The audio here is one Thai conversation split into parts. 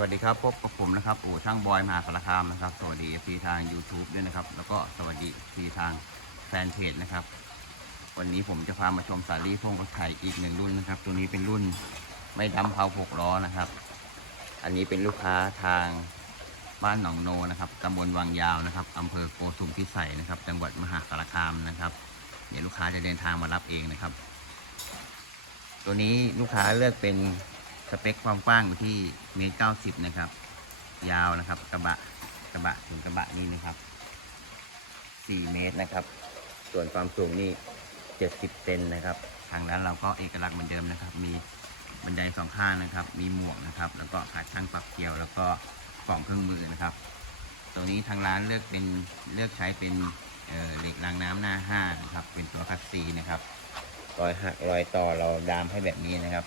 วัสดีครับพบกับผมนะครับอู่ช่างบอยมหาสารคามนะครับสวัสดีพีทาง YouTube ด้วยนะครับ แล้วก็สวัสดีพีทางแฟนเพจนะครับ วันนี้ผมจะพามาชมสาลี่พวงรถไถอีกหนึ่งรุ่นนะครับ ตัวนี้เป็นรุ่นไม่ดำเผาหกล้อนะครับ อันนี้เป็นลูกค้าทางบ้านหนองโนนะครับตำบลวังยาวนะครับอำเภอโกสุมพิสัยนะครับ จังหวัดมหาสารคามนะครับเดี๋ยวลูกค้าจะเดินทางมารับเองนะครับ ตัวนี้ลูกค้าเลือกเป็น สเปคความกว้างอยู่ที่เมตรเก้าสิบนะครับ ยาวนะครับ กระบะกระบะถึงกระบะนี่นะครับสี่เมตรนะครับ ส่วนความสูงนี่เจ็ดสิบเซนนะครับ ทางร้านเราก็เอกลักษณ์เหมือนเดิมนะครับ มีบันไดสองข้างนะครับ มีหมวกนะครับ แล้วก็ขาช่างปรับเกลียว แล้วก็กล่องเครื่องมือนะครับตัวนี้ทางร้านเลือกเป็นเลือกใช้เป็นเเหล็กรางน้ำหน้าห้านะครับ เป็นตัวคัสซีนะครับรอยหักรอยต่อเราดามให้แบบนี้นะครับ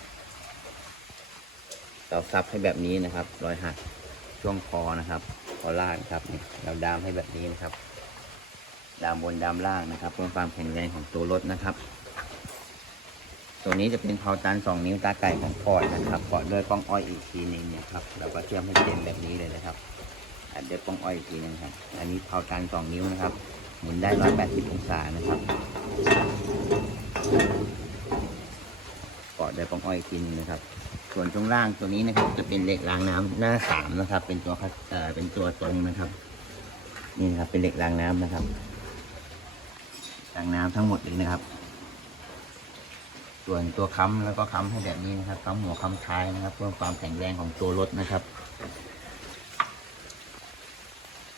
เราซับให้แบบนี้นะครับรอยหักช่วงคอนะครับคอล่างครับนี่เราดามให้แบบนี้นะครับ ดามบนดามล่างนะครับ เพื่อความแข็งแรงของตัวรถนะครับ ตัวนี้จะเป็นเพาตันสองนิ้วตาไก่ของฟอร์ดนะครับฟอร์ดด้วยป้องอ้อยอีกทีหนึงเนี่ยครับเราก็เชื่อมให้เต็มแบบนี้เลยนะครับอันเดียป้องอ้อยอีกทีหนึงครับ อันนี้เพาตันสองนิ้วนะครับ หมุนได้ร้อยแปดสิบองศานะครับกอดด้วยป้องอ้อยอีกทีหนึงนะครับ ส่วนช่วงล่างตัวนี้นะครับ จะเป็นเหล็กรางน้ำหน้าสามนะครับ เป็นตัวคัเอ่อเป็นตัวตรงนะครับ นี่นะครับ เป็นเหล็กรางน้ำนะครับรางน้ำทั้งหมดเลยนะครับ ส่วนตัวค้ำแล้วก็ค้ำให้แบบนี้นะครับค้ำหัวค้ำท้ายนะครับ เพื่อความแข็งแรงของตัวรถนะครับ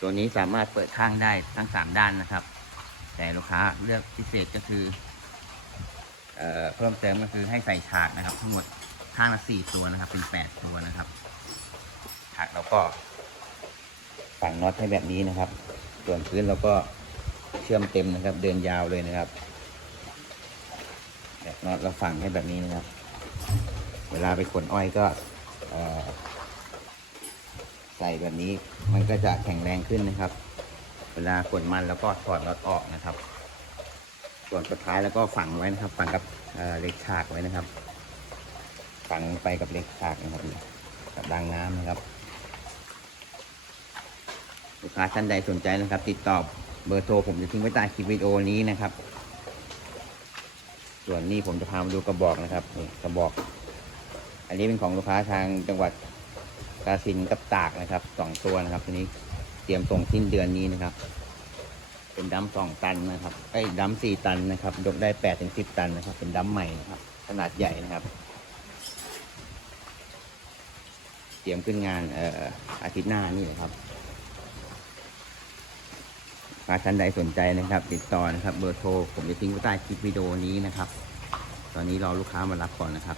ตัวนี้สามารถเปิดข้างได้ทั้งสามด้านนะครับ แต่ลูกค้าเลือกพิเศษก็คือเอ่อเพิ่มเติมก็คือให้ใส่ฉากนะครับ ทั้งหมด ข้างละสี่ตัวนะครับ เป็นแปดตัวนะครับฉากเราก็ฝังน็อตให้แบบนี้นะครับ ส่วนพื้นเราก็เชื่อมเต็มนะครับ เดินยาวเลยนะครับแบบน็อตเราฝังให้แบบนี้นะครับ เวลาไปขนอ้อยก็ใส่แบบนี้มันก็จะแข็งแรงขึ้นนะครับ เวลาขนมันแล้วก็ถอดน็อตออกนะครับ ส่วนสุดท้ายแล้วก็ฝังไว้นะครับ ฝังกับเเหล็กฉากไว้นะครับ ฝังไปกับเหล็กฉากนะครับกับรางน้ำนะครับ ลูกค้าท่านใดสนใจนะครับ ติดต่อเบอร์โทรผมจะทิ้งไว้ใต้คลิปวิดีโอนี้นะครับ ส่วนนี้ผมจะพามาดูกระบอกนะครับนี่กระบอก อันนี้เป็นของลูกค้าทางจังหวัดกาฬสินกับตากนะครับสองตัวนะครับทีนี้เตรียมส่งสิ้นเดือนนี้นะครับ เป็นดัมสองตันนะครับไอ้ดัมสี่ตันนะครับ ยกได้แปดถึงสิบตันนะครับ เป็นดัมใหม่นะครับ ขนาดใหญ่นะครับ เตรียมขึ้นงานเอ่ออาทิตย์หน้านี่นะครับถ้าท่านใดสนใจนะครับ ติดต่อนะครับเบอร์โทรผมจะทิ้งไว้ใต้คลิปวิดีโอนี้นะครับ ตอนนี้รอลูกค้ามารับก่อนนะครับ